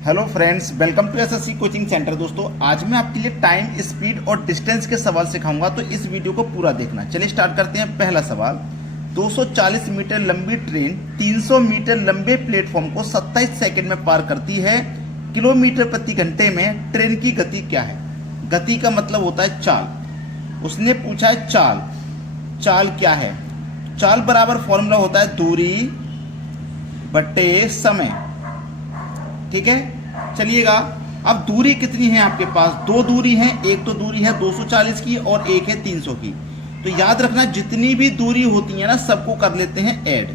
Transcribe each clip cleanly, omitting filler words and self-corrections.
Hello friends, welcome to SSC coaching centre. दोस्तों, आज मैं आपके लिए टाइम, स्पीड और डिस्टेंस के सवाल सिखाऊंगा, तो इस वीडियो को पूरा देखना। चलिए स्टार्ट करते हैं। पहला सवाल, 240 मीटर लंबी ट्रेन 300 मीटर लंबे प्लेटफॉर्म को 27 सेकंड में पार करती है। किलोमीटर प्रति घंटे में ट्रेन की गति क्या है? गति का मतलब होता है चाल। उसने पूछा है चाल। चाल क्या है? चाल बराबर फॉर्मूला होता है दूरी बटे समय। ठीक है, चलिएगा। अब दूरी कितनी है आपके पास? दो दूरी है। एक तो दूरी है 240 की और एक है 300 की। तो याद रखना, जितनी भी दूरी होती है ना, सबको कर लेते हैं ऐड।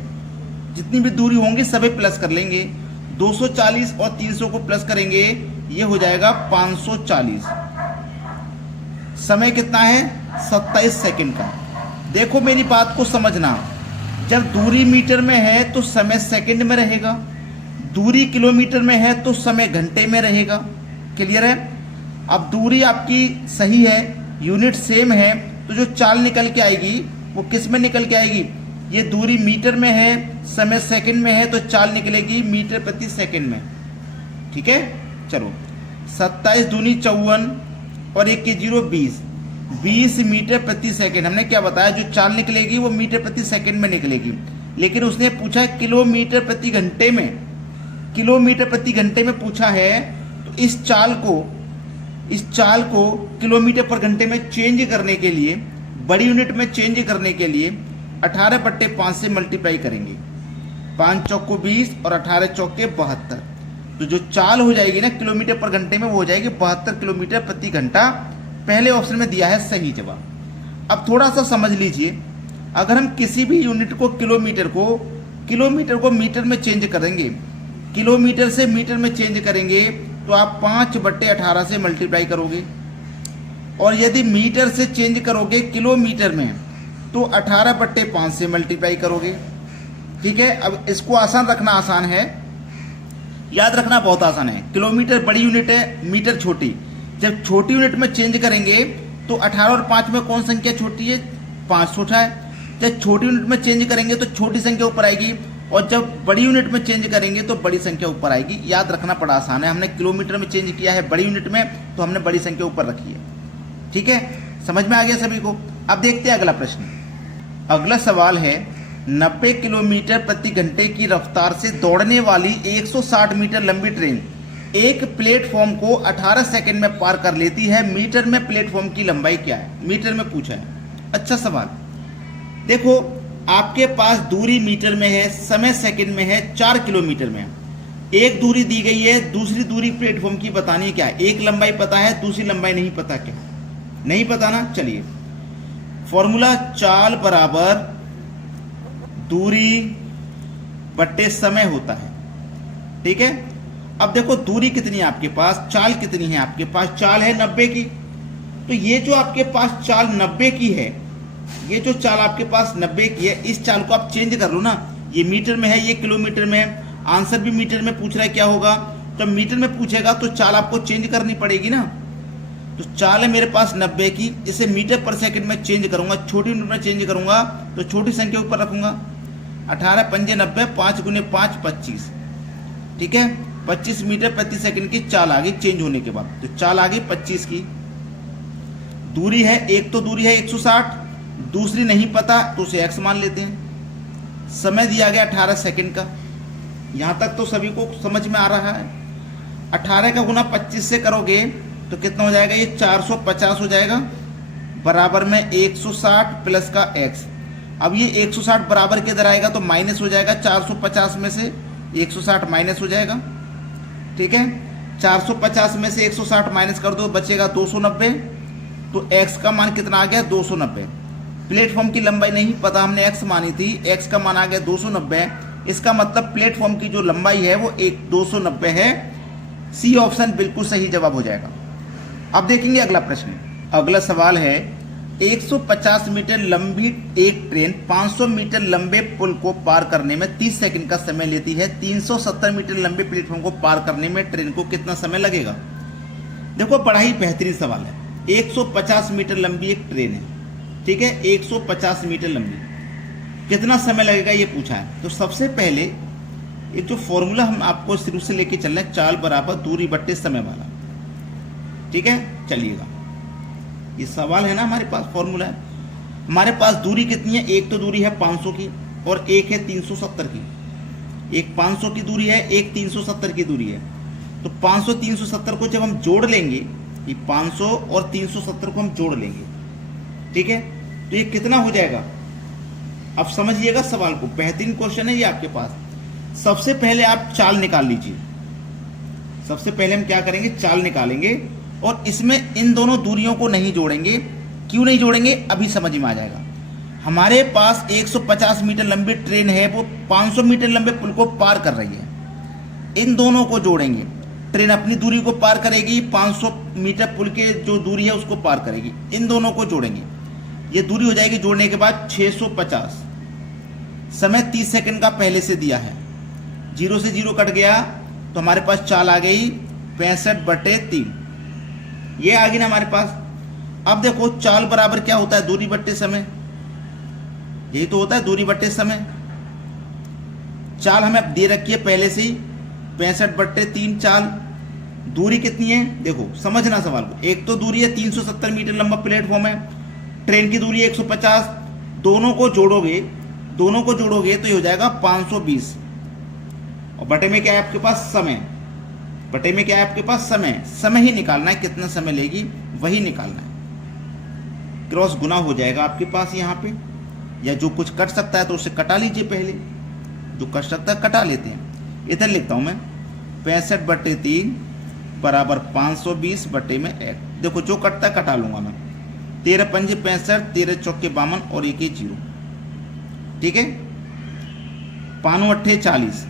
जितनी भी दूरी होंगी सभी प्लस कर लेंगे। 240 और 300 को प्लस करेंगे, ये हो जाएगा 540। समय कितना है? 27 सेकंड का। देखो, मेरी बात को समझना। जब दूरी मीटर में है तो समय सेकंड में रहेगा, दूरी किलोमीटर में है तो समय घंटे में रहेगा। क्लियर है? अब दूरी आपकी सही है, यूनिट सेम है, तो जो चाल निकल के आएगी वो किस में निकल के आएगी? ये दूरी मीटर में है, समय सेकंड में है, तो चाल निकलेगी मीटर प्रति सेकंड में। ठीक है, चलो। 27 दूनी 54 और 1 की 0 20 मीटर प्रति सेकंड। हमने क्या बताया? जो चाल निकलेगी वो मीटर प्रति सेकंड में निकलेगी, लेकिन उसने पूछा किलोमीटर प्रति घंटे में। किलोमीटर प्रति घंटे में पूछा है, तो इस चाल को किलोमीटर पर घंटे में चेंज करने के लिए, बड़ी यूनिट में चेंज करने के लिए 18/5 से मल्टीप्लाई करेंगे। 5 चौको 20 और 18 चौके 72। तो जो चाल हो जाएगी ना किलोमीटर पर घंटे में, वो हो जाएगी 72 किलोमीटर प्रति घंटा। पहले ऑप्शन में दिया है सही जवाब। अब थोड़ा सा समझ लीजिए, अगर हम किसी भी यूनिट को किलोमीटर को मीटर में चेंज करेंगे, किलोमीटर से मीटर में चेंज करेंगे, तो आप 5/18 से मल्टीप्लाई करोगे। और यदि मीटर से चेंज करोगे किलोमीटर में, तो 18/5 से मल्टीप्लाई करोगे। ठीक है, अब इसको आसान रखना आसान है, याद रखना बहुत आसान है। किलोमीटर बड़ी यूनिट है, मीटर छोटी। जब छोटी यूनिट में चेंज करेंगे तो 18 और 5 में कौन संख्या छोटी है? 5 छोटा है। जब छोटी यूनिट में चेंज करेंगे तो छोटी संख्या ऊपर आएगी, और जब बड़ी यूनिट में चेंज करेंगे तो बड़ी संख्या ऊपर आएगी। याद रखना बड़ा आसान है। हमने किलोमीटर में चेंज किया है बड़ी यूनिट में, तो हमने बड़ी संख्या ऊपर रखी है। ठीक है, समझ में आ गया सभी को? अब देखते हैं अगला प्रश्न। अगला सवाल है, 90 किलोमीटर प्रति घंटे की रफ्तार से दौड़ने वाली 160 मीटर लंबी ट्रेन एक प्लेटफॉर्म को 18 सेकंड में पार कर लेती है। मीटर में प्लेटफॉर्म की लंबाई क्या है? मीटर में पूछा है। अच्छा सवाल। देखो, आपके पास दूरी मीटर में है, समय सेकंड में है, 4 किलोमीटर में। एक दूरी दी गई है, दूसरी दूरी प्लेटफॉर्म की बतानी है क्या है? एक लंबाई पता है, दूसरी लंबाई नहीं पता। क्या नहीं पता ना? चलिए, फॉर्मूला चाल बराबर दूरी बट्टे समय होता है। ठीक है, अब देखो दूरी कितनी है आपके पास, चाल कितनी है आपके पास? चाल है 90 की। तो ये जो आपके पास चाल 90 की है, ये जो चाल आपके पास 90 की है, इस चाल को आप चेंज कर लो ना। ये मीटर में है, ये किलोमीटर में है। आंसर भी मीटर में पूछ रहा है, क्या होगा? तो मीटर में पूछेगा तो चाल आपको चेंज करनी पड़ेगी ना। तो चाल है मेरे पास 90 की, इसे मीटर पर सेकंड में चेंज करूंगा, छोटी यूनिट में चेंज करूंगा, तो छोटी संख्या ऊपर रखूंगा। 18 पंजे 90, 5 गुने 5 25। ठीक है, 25 मीटर प्रति सेकंड की चाल आ गई चेंज होने के बाद। तो चाल आ गई 25 की। दूरी है, एक तो दूरी है 160, दूसरी नहीं पता, तो उसे x मान लेते हैं। समय दिया गया 18 सेकंड का। यहां तक तो सभी को समझ में आ रहा है। 18 का गुना 25 से करोगे तो कितना हो जाएगा? ये 450 हो जाएगा, बराबर में 160 प्लस का x। अब ये 160 बराबर के इधर आएगा तो माइनस हो जाएगा। 450 में से 160 माइनस हो जाएगा। ठीक है, 450 में से 160 माइनस कर दो, बचेगा 290। तो x का मान कितना आ गया? 290। प्लेटफॉर्म की लंबाई नहीं पता, हमने x मानी थी, x का मान आ गया 290। इसका मतलब प्लेटफॉर्म की जो लंबाई है वो 290 है। सी ऑप्शन बिल्कुल सही जवाब हो जाएगा। अब देखेंगे अगला प्रश्न। अगला सवाल है, 150 मीटर लंबी एक ट्रेन 500 मीटर लंबे पुल को पार करने में 30 सेकंड का समय लेती है। 370 मीटर लंबे प्लेटफॉर्म को पार करने में ट्रेन को कितना समय लगेगा? देखो, बड़ा ही बेहतरीन सवाल है। 150 मीटर लंबी एक ट्रेन है, ठीक है, 150 मीटर लंबी, कितना समय लगेगा ये पूछा है। तो सबसे पहले एक जो फॉर्मूला हम आपको शुरू से लेके चल रहे हैं, चाल बराबर दूरी बट्टे समय वाला, ठीक है। चलिएगा, ये सवाल है ना, हमारे पास फॉर्मूला है। हमारे पास दूरी कितनी है, एक तो दूरी है 500 की और एक है 370 की। एक 500 की दूरी है, एक 370 की दूरी है। तो 500 370 को जब हम जोड़ लेंगे, ये 500 और 370 को हम जोड़ लेंगे, ठीक है, तो ये कितना हो जाएगा। अब समझिएगा सवाल को, बेहतरीन क्वेश्चन है ये आपके पास। सबसे पहले आप चाल निकाल लीजिए। सबसे पहले हम क्या करेंगे, चाल निकालेंगे और इसमें इन दोनों दूरियों को नहीं जोड़ेंगे। क्यों नहीं जोड़ेंगे, अभी समझ में आ जाएगा। हमारे पास 150 मीटर लंबी ट्रेन है, वो 500 मीटर लंबे पुल को पार कर रही है। इन दोनों को जोड़ेंगे, ट्रेन अपनी दूरी को पार करेगी, 500 मीटर पुल के जो दूरी है उसको पार करेगी। इन दोनों को जोड़ेंगे, ये दूरी हो जाएगी। जोड़ने के बाद 650, समय 30 सेकंड का पहले से दिया है। 0 से 0 कट गया तो हमारे पास चाल आ गई 65/3, ये आ गई ना हमारे पास। अब देखो चाल बराबर क्या होता है, दूरी बट्टे समय, यही तो होता है दूरी बट्टे समय। चाल हमें दे रखी है पहले से ही 65/3 चाल। दूरी कितनी है, देखो समझना सवाल को। एक तो दूरी है 370 मीटर लंबा प्लेटफॉर्म है, ट्रेन की दूरी है 150। दोनों को जोड़ोगे तो ये हो जाएगा 520। और बटे में क्या है आपके पास, समय। बटे में क्या है आपके पास, समय ही निकालना है, कितना समय लेगी वही निकालना है। क्रॉस गुना हो जाएगा आपके पास यहाँ पे, या जो कुछ कट सकता है तो उसे कटा लीजिए। पहले जो कट सकता है कटा लेते हैं। इधर लिखता हूं मैं 65/3 बराबर 520 बटे में 1। देखो जो कटता है कटा लूंगा मैं। 13 पंजे 65, 13 चौके 52 और 1 0, ठीक है। 5 अट्ठे 40,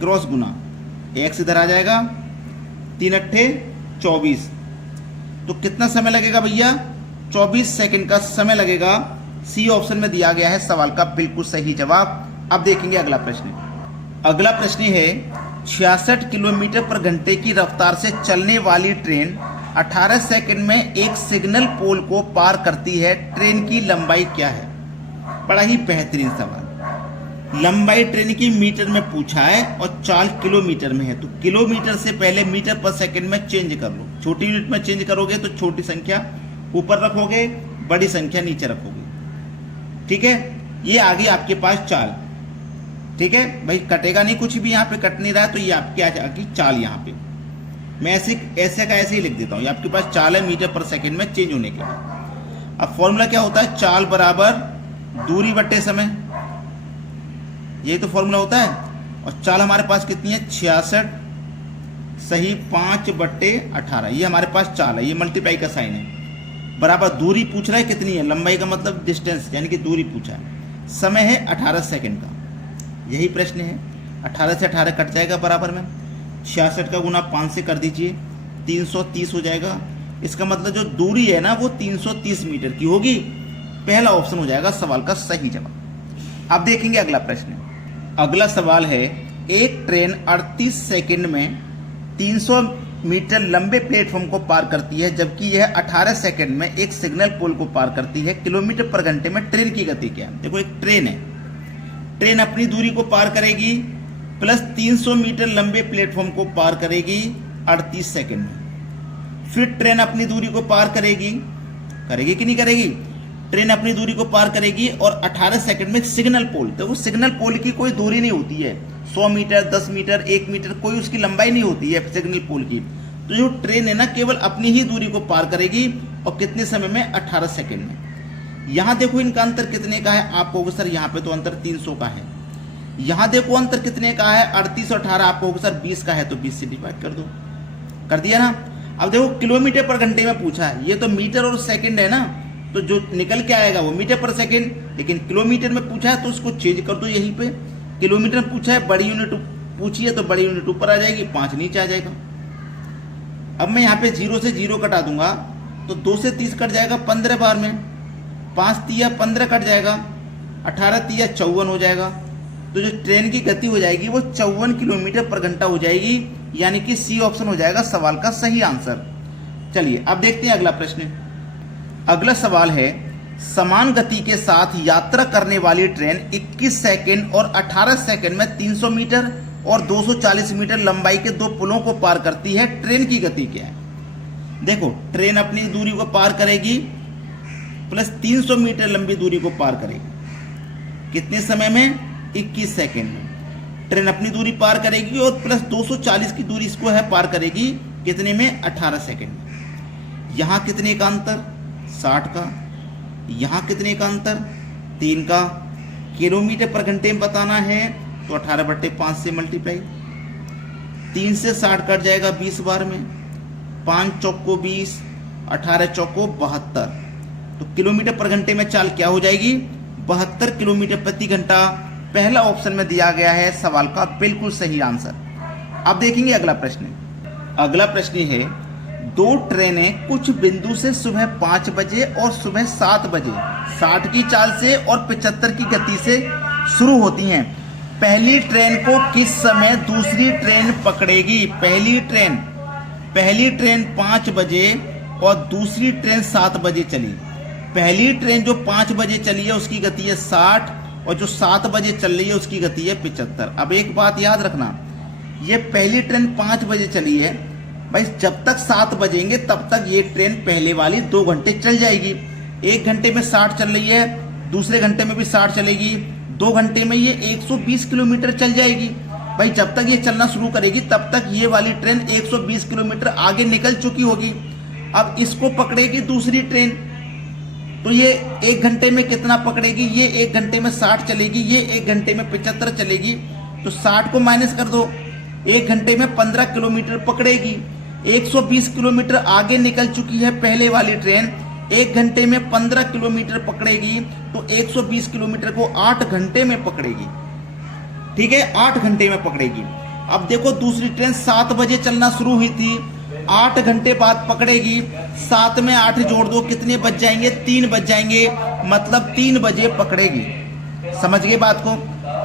क्रॉस गुना, 1 इधर आ जाएगा, 3 अट्ठे 24। तो कितना समय लगेगा भैया, 24 सेकंड का समय लगेगा। सी ऑप्शन में दिया गया है सवाल का बिल्कुल सही जवाब। अब देखेंगे अगला प्रश्न। अगला प्रश्न है 66 किलोमीटर पर घंटे की रफ्तार से चलने वाली ट्रेन 18 सेकंड में एक सिग्नल पोल को पार करती है, ट्रेन की लंबाई क्या है। बड़ा ही बेहतरीन सवाल। लंबाई ट्रेन की मीटर में पूछा है और चाल किलोमीटर में है, तो किलोमीटर से पहले मीटर पर सेकंड में चेंज कर लो। छोटी यूनिट में चेंज करोगे तो छोटी संख्या ऊपर रखोगे, बड़ी संख्या नीचे रखोगे, ठीक है। ये आ गई आपके पास चाल, ठीक है भाई, कटेगा नहीं, कुछ भी यहाँ पे कट नहीं रहा है, तो ये आपकी आ जाएगी चाल। यहाँ पे मैं ऐसे का ऐसे ही लिख देता हूँ, ये आपके पास चाल है मीटर पर सेकंड में चेंज होने के बाद। अब फॉर्मूला क्या होता है, चाल बराबर दूरी बट्टे समय, यही तो फॉर्मूला होता है। और चाल हमारे पास कितनी है, 66 सही 5/18, ये हमारे पास चाल है, ये मल्टीप्लाई का साइन है। बराबर दूरी पूछ रहा है कितनी है, लंबाई का मतलब डिस्टेंस, यानी कि दूरी पूछा है। समय है 18 सेकंड का, यही प्रश्न है। 18 से 18 कट जाएगा बराबर में, 66 का गुना 5 से कर दीजिए, 330 हो जाएगा। इसका मतलब जो दूरी है ना वो 330 मीटर की होगी। पहला ऑप्शन हो जाएगा सवाल का सही जवाब। अब देखेंगे अगला प्रश्न। अगला सवाल है, एक ट्रेन 38 सेकंड में 300 मीटर लंबे प्लेटफॉर्म को पार करती है, जबकि यह 18 सेकंड में एक सिग्नल पोल को पार करती है। किलोमीटर पर घंटे में ट्रेन की गति क्या है। देखो एक ट्रेन है, ट्रेन अपनी दूरी को पार करेगी प्लस 300 मीटर लंबे प्लेटफॉर्म को पार करेगी 38 सेकंड में। फिर ट्रेन अपनी दूरी को पार करेगी कि नहीं करेगी, ट्रेन अपनी दूरी को पार करेगी और 18 सेकंड में सिग्नल पोल। देखो सिग्नल पोल की कोई दूरी नहीं होती है, 100 मीटर 10 मीटर 1 मीटर कोई उसकी लंबाई नहीं होती है सिग्नल पोल की। तो जो ट्रेन है ना केवल अपनी ही दूरी को पार करेगी, और कितने समय में, 18 सेकंड में। यहां देखो इनका अंतर कितने का है, आपको सर यहाँ पे तो अंतर 300 का है। यहां देखो अंतर कितने का है, 38 और 18, आपको सर 20 का है, तो 20 से डिवाइड कर दो, कर दिया ना। अब देखो किलोमीटर पर घंटे में पूछा है, ये तो मीटर और सेकंड है ना, तो जो निकल के आएगा वो मीटर पर सेकंड। लेकिन किलोमीटर में पूछा है तो उसको चेंज कर दो, यहीं पे किलोमीटर में पूछा है, बड़ी यूनिट पूछी है तो बड़ी यूनिट ऊपर आ जाएगी, 5 नीचे आ जाएगा। अब मैं यहाँ पे 0 से 0 कटा दूंगा तो 2 से 30 कट जाएगा 15 बार में, 5 तिया 15 कट जाएगा, 18 तिया 54 हो जाएगा। तो जो ट्रेन की गति हो जाएगी वो 54 किलोमीटर पर घंटा हो जाएगी, यानी कि सी ऑप्शन हो जाएगा सवाल का सही आंसर। चलिए अब देखते हैं अगला प्रश्न। अगला सवाल है, समान गति के साथ यात्रा करने वाली ट्रेन 21 सेकंड और 18 सेकंड में 300 मीटर और 240 मीटर लंबाई के दो पुलों को पार करती है, ट्रेन की गति क्या है? देखो, ट्रेन अपनी दूरी को पार करेगी प्लस 300 मीटर लंबी दूरी को पार करेगी कितने समय में? 21 सेकेंड में। ट्रेन अपनी दूरी पार करेगी और प्लस 240 की दूरी इसको है पार करेगी कितने में? 18 सेकेंड में। यहाँ कितने का अंतर? 60 का। यहाँ कितने का अंतर? 3 का। किलोमीटर पर घंटे में बताना है तो 18/5 से मल्टीप्लाई। 3 से 60 कट जाएगा 20 बार में। 5 चौको 20, 18 चौको 72। तो किलोमीटर पर घंटे में चाल क्या हो जाएगी? 72 किलोमीटर प्रति घंटा। पहला ऑप्शन में दिया गया है सवाल का बिल्कुल सही आंसर। अब देखेंगे अगला प्रश्न। अगला प्रश्न है, दो ट्रेनें कुछ बिंदु से सुबह 5 बजे और सुबह 7 बजे 60 की चाल से और 75 की गति से शुरू होती हैं। पहली ट्रेन को किस समय दूसरी ट्रेन पकड़ेगी? पहली ट्रेन 5 बजे और दूसरी ट्रेन 7 बजे चली। पहली ट्रेन जो 5 बजे चली है उसकी गति है 60 और जो 7 बजे चल रही है उसकी गति है 75। अब एक बात याद रखना, ये पहली ट्रेन 5 बजे चली है भाई, जब तक 7 बजेंगे तब तक ये ट्रेन पहले वाली 2 घंटे चल जाएगी। 1 घंटे में 60 चल रही है, दूसरे घंटे में भी 60 चलेगी, 2 घंटे में ये 120 किलोमीटर चल जाएगी। भाई जब तक ये चलना शुरू करेगी तब तक ये वाली ट्रेन 120 किलोमीटर आगे निकल चुकी होगी। अब इसको पकड़ेगी दूसरी ट्रेन, तो ये 1 घंटे में कितना पकड़ेगी? ये 1 घंटे में 60 चलेगी, ये 1 घंटे में 75 चलेगी। तो 60 को माइनस कर दो, 1 घंटे में 15 किलोमीटर पकड़ेगी। 120 किलोमीटर आगे निकल चुकी है पहले वाली ट्रेन, 1 घंटे में 15 किलोमीटर पकड़ेगी, तो 120 किलोमीटर को 8 घंटे में पकड़ेगी। ठीक है, 8 घंटे में पकड़ेगी। अब देखो, दूसरी ट्रेन 7 बजे चलना शुरू हुई थी, 8 घंटे बाद पकड़ेगी। 7 में 8 जोड़ दो, कितने बज जाएंगे? 3 बज जाएंगे, मतलब 3 बजे पकड़ेगी। समझ गए बात को?